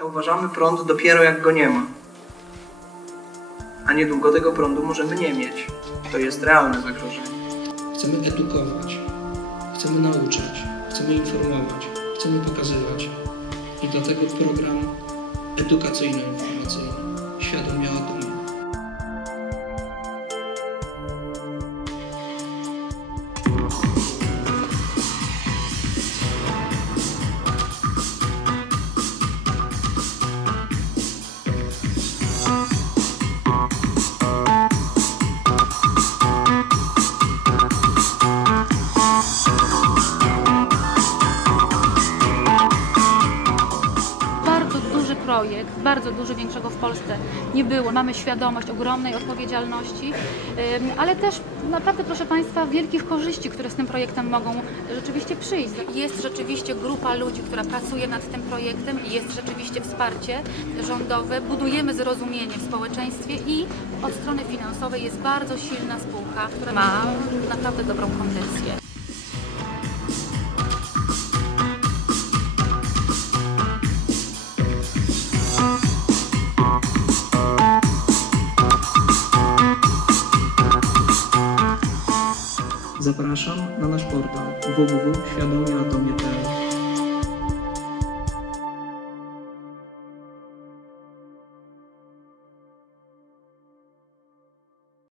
Zauważamy prąd dopiero jak go nie ma. A niedługo tego prądu możemy nie mieć. To jest realne zagrożenie. Chcemy edukować, chcemy nauczać, chcemy informować, chcemy pokazywać. I dlatego program edukacyjno-informacyjny Świadomie o atomie. Projekt, bardzo duży, większego w Polsce nie było. Mamy świadomość ogromnej odpowiedzialności, ale też naprawdę, proszę Państwa, wielkich korzyści, które z tym projektem mogą rzeczywiście przyjść. Jest rzeczywiście grupa ludzi, która pracuje nad tym projektem i jest rzeczywiście wsparcie rządowe. Budujemy zrozumienie w społeczeństwie i od strony finansowej jest bardzo silna spółka, która ma naprawdę dobrą kondycję. Zapraszam na nasz portal www.świadomieatomie.pl